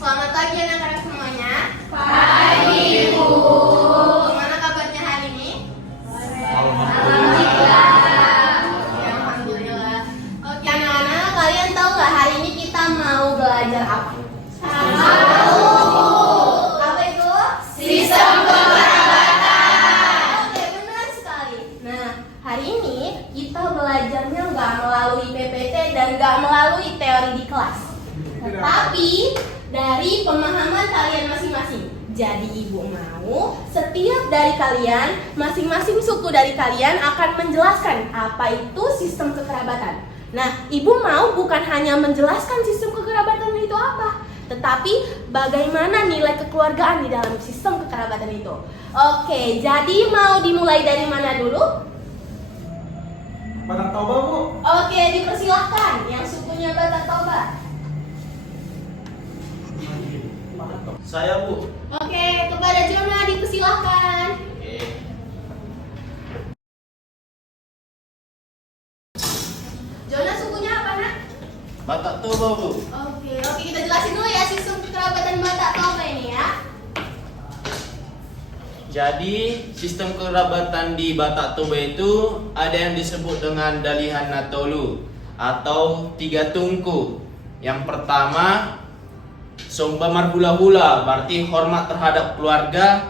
Selamat pagi anak-anak semuanya. Pagi, Bu. Gimana kabarnya hari ini? Alhamdulillah. Alhamdulillah. Oke anak-anak, kalian tahu nggak hari ini kita mau belajar apa? Tahu. Apa itu? Sistem kekerabatan. Oke, benar sekali. Nah, hari ini kita belajarnya nggak melalui PPT dan nggak melalui teori di kelas, tetapi dari pemahaman kalian masing-masing. Jadi ibu mau setiap dari kalian, masing-masing suku dari kalian akan menjelaskan apa itu sistem kekerabatan. Nah, ibu mau bukan hanya menjelaskan sistem kekerabatan itu apa, tetapi bagaimana nilai kekeluargaan di dalam sistem kekerabatan itu. Oke, jadi mau dimulai dari mana dulu? Batak Toba, Bu. Oke, dipersilahkan yang sukunya Batak Toba. Saya, Bu. Oke, kepada Jona dipersilahkan. Oke. Jona sukunya apa, Nak? Batak Toba, Bu. Oke, kita jelasin dulu ya sistem kekerabatan Batak Toba ini ya. Jadi, sistem kekerabatan di Batak Toba itu ada yang disebut dengan Dalihan Natolu atau tiga tungku. Yang pertama, Somba Marhula-hula, berarti hormat terhadap keluarga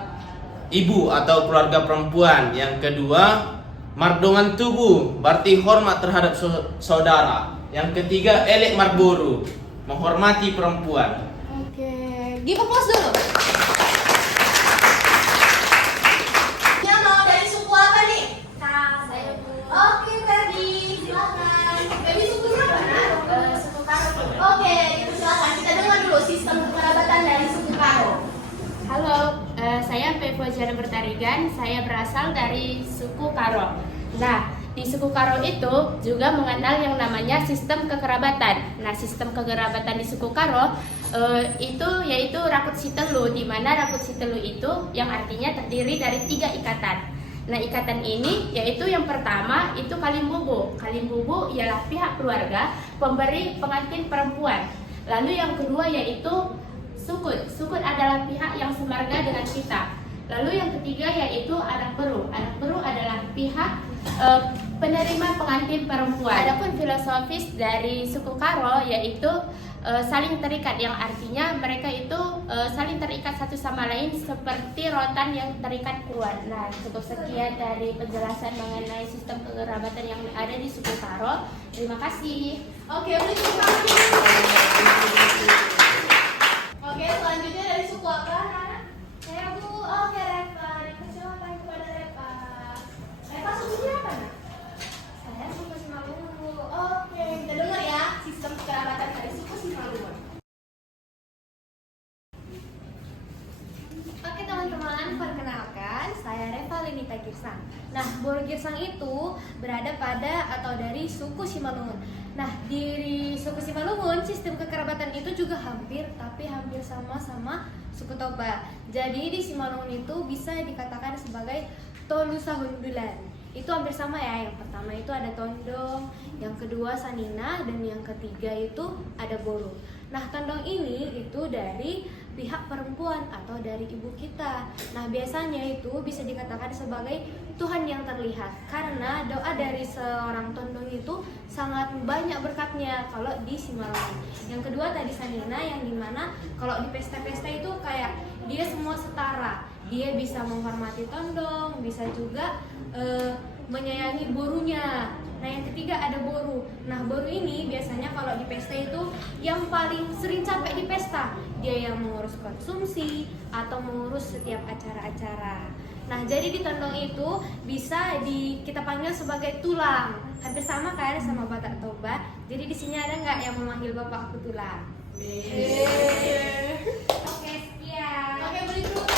ibu atau keluarga perempuan. Yang kedua, Mardongan Tubuh, berarti hormat terhadap saudara. Yang ketiga, Elek Marboru, menghormati perempuan. Oke, give applause dulu. Ya, mau dari suku apa nih? Saya Bu. Oke, Ferdi, silakan. Ferdi sukunya apa, Nak? Suku Karo. Oke, silakan. Kita dengar dulu sistem kekerabatan dari suku Karo. Halo, saya Pevo Jana Bertarigan. Saya berasal dari suku Karo. Nah, di suku Karo itu juga mengenal yang namanya sistem kekerabatan. Nah, sistem kekerabatan di suku Karo itu yaitu Rakut Sitelu, di mana Rakut Sitelu itu yang artinya terdiri dari 3 ikatan. Nah, ikatan ini yaitu yang pertama itu Kalimbubu. Kalimbubu ialah pihak keluarga pemberi pengantin perempuan. Lalu yang kedua yaitu Sukut. Sukut adalah pihak yang semarga dengan kita. Lalu yang ketiga yaitu Anak Beru. Anak Beru adalah pihak penerima pengantin perempuan. Adapun filosofis dari suku Karo yaitu saling terikat, yang artinya mereka itu saling terikat satu sama lain seperti rotan yang terikat kuat. Nah, cukup sekian dari penjelasan mengenai sistem kekerabatan yang ada di suku Karo. Terima kasih. Oke, terima kasih. Girsang. Nah, Boru Girsang itu berada pada atau dari suku Simalungun. Nah, di suku Simalungun sistem kekerabatan itu juga hampir sama suku Toba. Jadi di Simalungun itu bisa dikatakan sebagai Tolu Sahundulan. Itu hampir sama ya. Yang pertama itu ada Tondong, yang kedua Sanina, dan yang ketiga itu ada Boru. Nah, Tondong ini itu dari pihak perempuan atau dari ibu kita. Nah, biasanya itu bisa dikatakan sebagai Tuhan yang terlihat karena doa dari seorang Tondong itu sangat banyak berkatnya kalau di Simalungun. Yang kedua tadi Sanina, yang dimana kalau di pesta-pesta itu kayak dia semua setara. Dia bisa menghormati Tondong, bisa juga menyayangi borunya. Nah, yang ketiga ada Boru. Nah, Boru ini biasanya kalau di pesta itu yang paling sering capek di pesta. Dia yang mengurus konsumsi atau mengurus setiap acara-acara. Nah, jadi di Tondong itu bisa kita panggil sebagai tulang. Hampir sama kayak sama Batak Toba. Jadi di sini ada nggak yang memanggil bapak aku tulang? Oke, sekian. Oke, berikut.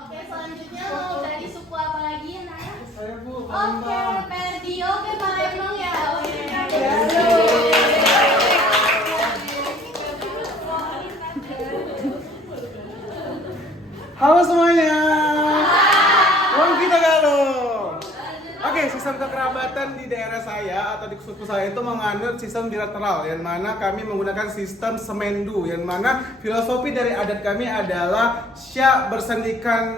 Oke, selanjutnya mau dari suku apa lagi, Naya? Saya Bu. Oke, Ferdi. Oke, Pak Emang ya. Halo semuanya. Uang kita galuh. Oke, sistem kekerabatan di daerah saya atau di suku saya itu menganut sistem bilateral, yang mana kami menggunakan sistem semendu, yang mana filosofi dari adat kami adalah syak bersendikan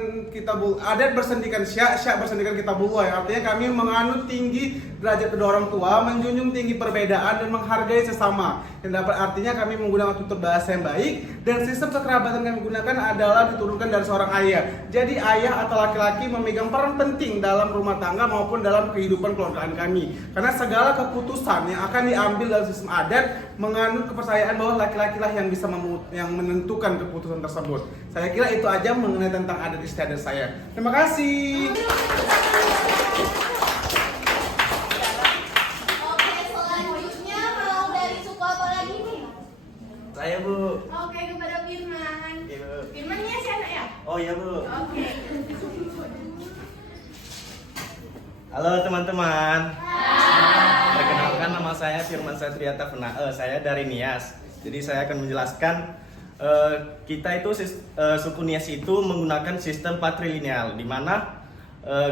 adat bersendikan syak bersendikan kitabullah, yang artinya kami menganut tinggi derajat kedua orang tua, menjunjung tinggi perbedaan dan menghargai sesama. Yang dapat artinya kami menggunakan tutur bahasa yang baik, dan sistem kekerabatan yang kami gunakan adalah diturunkan dari seorang ayah. Jadi ayah atau laki-laki memegang peran penting dalam rumah tangga maupun dalam kehidupan keluargaan kami, karena segala keputusan yang akan diambil dalam sistem adat menganut kepercayaan bahwa laki-laki lah yang bisa yang menentukan keputusan tersebut. Saya kira itu aja mengenai tentang adat istiadat saya. Terima kasih. Oke, selanjutnya mau dari suku apa lagi nih? Saya Bu. Oke, kepada Firman. Oke, Bu. Firman ini si anak ya? Oh iya Bu. Oke. Halo teman-teman. Perkenalkan, nama saya Firman Satriata Penae. Saya dari Nias. Jadi saya akan menjelaskan kita itu suku Nias itu menggunakan sistem patrilineal, di mana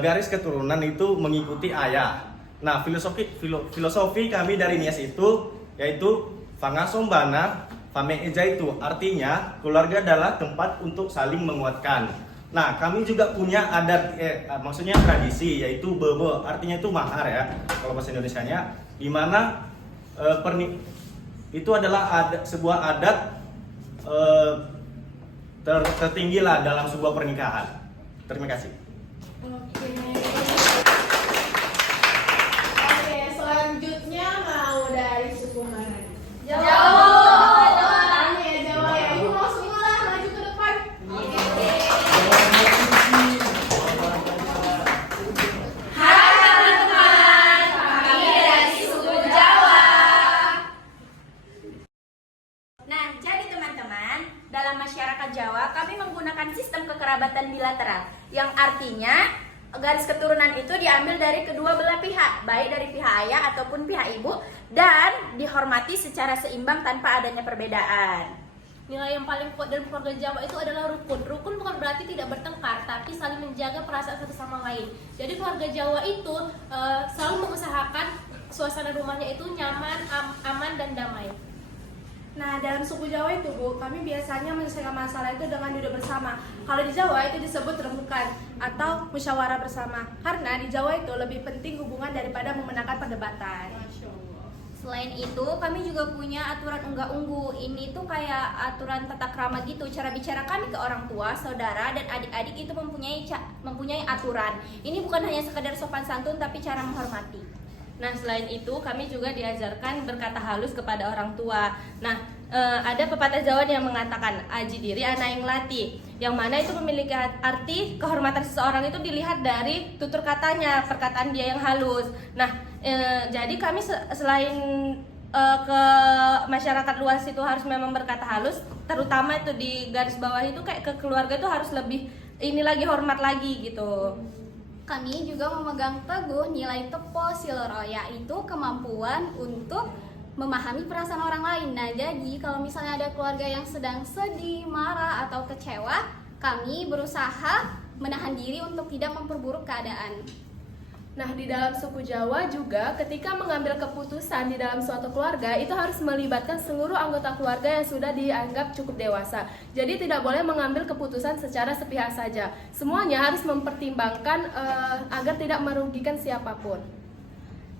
garis keturunan itu mengikuti ayah. Nah, filosofi kami dari Nias itu yaitu Fangasombana Fame Eja, itu artinya keluarga adalah tempat untuk saling menguatkan. Nah, kami juga punya adat, maksudnya tradisi, yaitu bebe, artinya itu mahar ya, kalau bahasa Indonesianya, di mana itu adalah sebuah adat tertinggi lah dalam sebuah pernikahan. Terima kasih. Oke, selanjutnya mau dari suku mana? Jawa. Jawa ya. Ibu mau semua lah, maju ke depan. Nah, jadi teman-teman, dalam masyarakat Jawa kami menggunakan sistem kekerabatan bilateral, yang artinya garis keturunan itu diambil dari kedua belah pihak, baik dari pihak ayah ataupun pihak ibu, dan dihormati secara seimbang tanpa adanya perbedaan. Nilai yang paling kuat dalam keluarga Jawa itu adalah rukun. Rukun bukan berarti tidak bertengkar, tapi saling menjaga perasaan satu sama lain. Jadi keluarga Jawa itu selalu mengusahakan suasana rumahnya itu nyaman, aman, dan damai. Nah, dalam suku Jawa itu Bu, kami biasanya menyelesaikan masalah itu dengan duduk bersama. Kalau di Jawa itu disebut rembukan atau musyawarah bersama. Karena di Jawa itu lebih penting hubungan daripada memenangkan perdebatan. Selain itu, kami juga punya aturan unggah-ungguh. Ini tuh kayak aturan tata krama gitu. Cara bicara kami ke orang tua, saudara, dan adik-adik itu mempunyai aturan. Ini bukan hanya sekedar sopan santun, tapi cara menghormati. Nah, selain itu kami juga diajarkan berkata halus kepada orang tua. Nah, ada pepatah Jawa yang mengatakan aji diri anaing lati, yang mana itu memiliki arti kehormatan seseorang itu dilihat dari tutur katanya, perkataan dia yang halus. Nah, jadi kami selain ke masyarakat luas itu harus memang berkata halus, terutama itu di garis bawah itu kayak ke keluarga itu harus lebih ini lagi, hormat lagi gitu. Kami juga memegang teguh nilai tepo siloro, yaitu kemampuan untuk memahami perasaan orang lain. Nah, jadi kalau misalnya ada keluarga yang sedang sedih, marah, atau kecewa, kami berusaha menahan diri untuk tidak memperburuk keadaan. Nah, di dalam suku Jawa juga ketika mengambil keputusan di dalam suatu keluarga itu harus melibatkan seluruh anggota keluarga yang sudah dianggap cukup dewasa. Jadi tidak boleh mengambil keputusan secara sepihak saja. Semuanya harus mempertimbangkan agar tidak merugikan siapapun.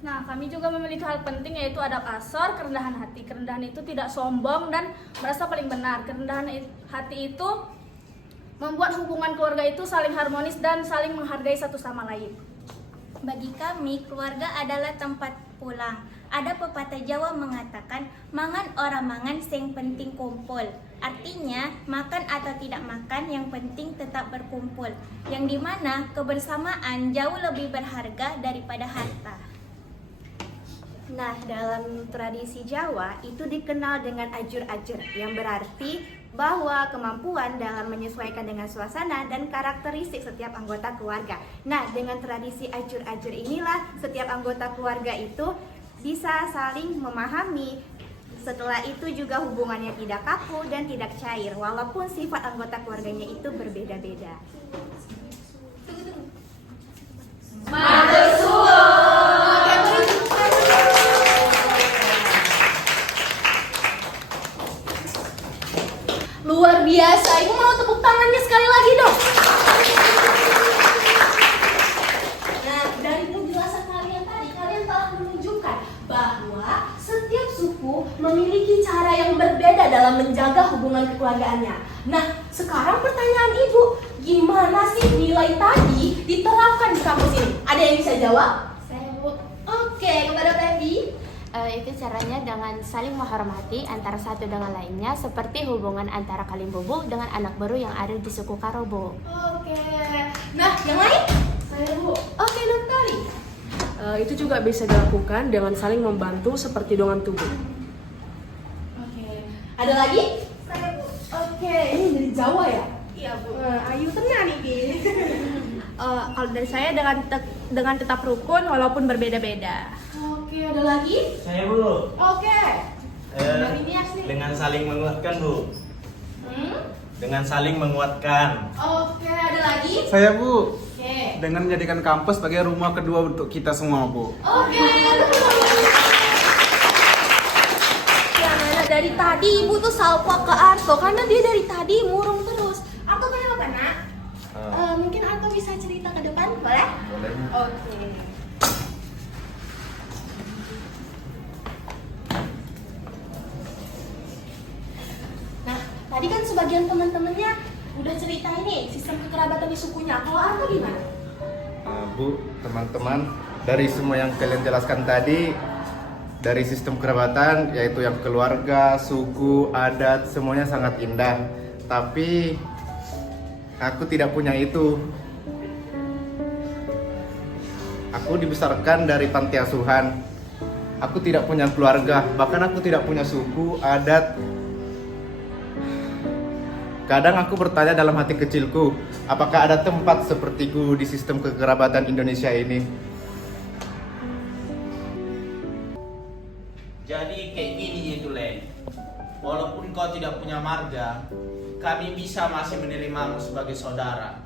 Nah, kami juga memiliki hal penting yaitu adab asor, kerendahan hati. Kerendahan itu tidak sombong dan merasa paling benar. Kerendahan hati itu membuat hubungan keluarga itu saling harmonis dan saling menghargai satu sama lain. Bagi kami, keluarga adalah tempat pulang. Ada pepatah Jawa mengatakan, mangan ora mangan sing penting kumpul. Artinya, makan atau tidak makan yang penting tetap berkumpul. Yang dimana kebersamaan jauh lebih berharga daripada harta. Nah, dalam tradisi Jawa itu dikenal dengan ajur-ajur, yang berarti bahwa kemampuan dalam menyesuaikan dengan suasana dan karakteristik setiap anggota keluarga. Nah, dengan tradisi ajur-ajur inilah setiap anggota keluarga itu bisa saling memahami. Setelah itu juga hubungannya tidak kaku dan tidak cair, walaupun sifat anggota keluarganya itu berbeda-beda. Luar biasa, Ibu mau tepuk tangannya sekali lagi dong. Nah, dari penjelasan kalian tadi, kalian telah menunjukkan bahwa setiap suku memiliki cara yang berbeda dalam menjaga hubungan kekeluargaannya. Nah, sekarang pertanyaan Ibu, gimana sih nilai tadi diterapkan di kampus ini? Ada yang bisa jawab? Saya, Bu. Oke, kepada Feby. Itu caranya dengan saling menghormati antara satu dengan lainnya, seperti hubungan antara Kalimbobo dengan anak baru yang ada di suku Karo, Bu. Oke. Nah, yang lain? Saya, Bu. Oke, Nurtali. Itu juga bisa dilakukan dengan saling membantu seperti dongan tubuh. Oke. Ada lagi? Saya, Bu. Oke, ini dari Jawa ya? Iya, Bu. Ayu tenang nih, Bi. Kalau dari saya dengan tetap rukun walaupun berbeda-beda. Oke, ada lagi? Saya, Bu. Oke. Dari Nias nih. Dengan saling menguatkan, Bu. Hmm? Dengan saling menguatkan. Oke, ada lagi? Saya, Bu. Oke. Dengan menjadikan kampus sebagai rumah kedua untuk kita semua, Bu. Oke. Ya, Nana, dari tadi Ibu tuh salpa ke Arto karena dia dari tadi murung terus. Arto kenapa, Nak? Mungkin Arto bisa cerita ke depan, boleh? Boleh, Bu. Oke. Nah, tadi kan sebagian teman-temannya udah cerita ini sistem kekerabatan di sukunya. Kalau Arto gimana? Bu, teman-teman, dari semua yang kalian jelaskan tadi, dari sistem kerabatan, yaitu yang keluarga, suku, adat, semuanya sangat indah. Tapi aku tidak punya itu. Aku dibesarkan dari panti asuhan. Aku tidak punya keluarga, bahkan aku tidak punya suku, adat. Kadang aku bertanya dalam hati kecilku, apakah ada tempat sepertiku di sistem kekerabatan Indonesia ini? Jadi kayak gini itu, Le. Walaupun kau tidak punya marga, kami bisa masih menerimamu sebagai saudara.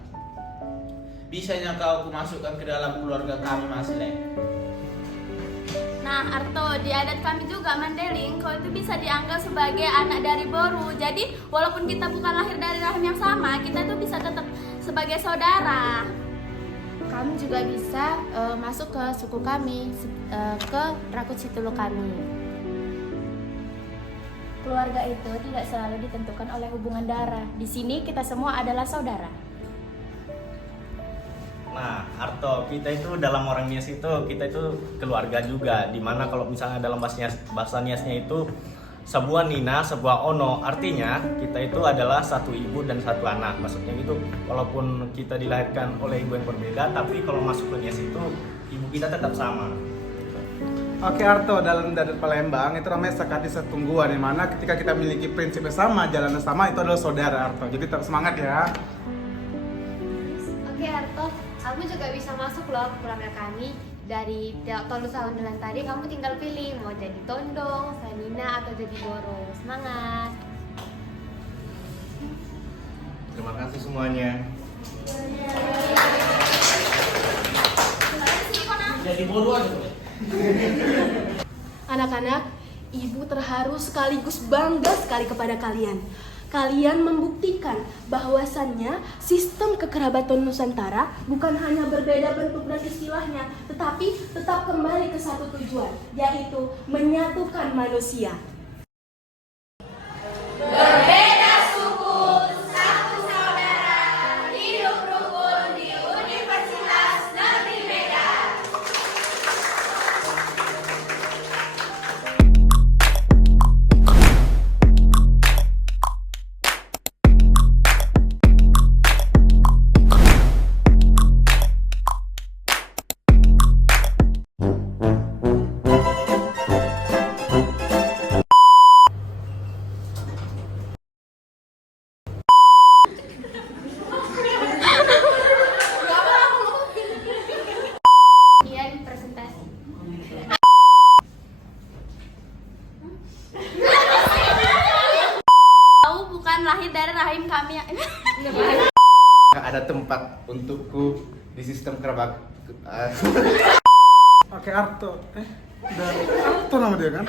Bisanya kau masukkan ke dalam keluarga kami, Mas, Le. Nah, Arto, di adat kami juga Mandeling, kau itu bisa dianggap sebagai anak dari Boru. Jadi, walaupun kita bukan lahir dari rahim yang sama, kita tuh bisa tetap sebagai saudara. Kami juga bisa masuk ke suku kami, ke Rakut Situlu kami. Keluarga itu tidak selalu ditentukan oleh hubungan darah. Di sini kita semua adalah saudara. Nah, Arto, kita itu dalam orang Nias itu, kita itu keluarga juga. Dimana kalau misalnya dalam bahasa Niasnya itu sebuah nina, sebuah ono, artinya kita itu adalah satu ibu dan satu anak. Maksudnya gitu, walaupun kita dilahirkan oleh ibu yang berbeda, tapi kalau masuk ke Nias itu ibu kita tetap sama. Oke Arto, dalam dari Palembang itu namanya sekati setungguan, yang mana ketika kita memiliki prinsip yang sama, jalan yang sama, itu adalah saudara Arto. Jadi tetap semangat ya. Oke Arto, kamu juga bisa masuk loh ke keluarga kami. Dari Tolu Saundelan tadi kamu tinggal pilih mau jadi Tondong, Sanina atau jadi Boro. Semangat. Terima kasih semuanya. Jadi bodoh aja. Anak-anak, ibu terharu sekaligus bangga sekali kepada kalian. Kalian membuktikan bahwasannya sistem kekerabatan Nusantara bukan hanya berbeda bentuk dan istilahnya, tetapi tetap kembali ke satu tujuan, yaitu menyatukan manusia. Berbeda suku, satu saudara, hidup rukun di Universitas Negeri Medan. Kian presentasi. Kau bukan lahir dari rahim kami yang Ada tempat untukku di sistem kerabat. Oke Arto, dari Arto nama dia kan?